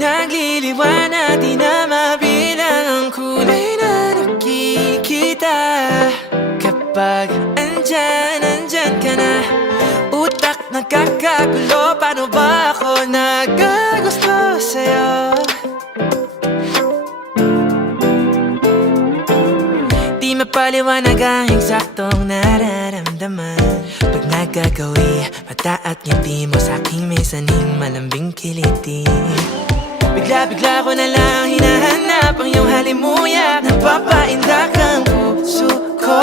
Nagliliwanag, di na mabilang ang kulay na nakikita. Kapag andyan ka na, utak nagkakagulo. Paano ba ako nagagusto sa'yo? Di mapaliwanag ang eksaktong nararamdaman pag nagagawi, mata at ngiti mo sa'king may saning malambing kiliti. Bigla ko na lang hinahanap ang iyong halimuyak. Napapaindak ang puso ko.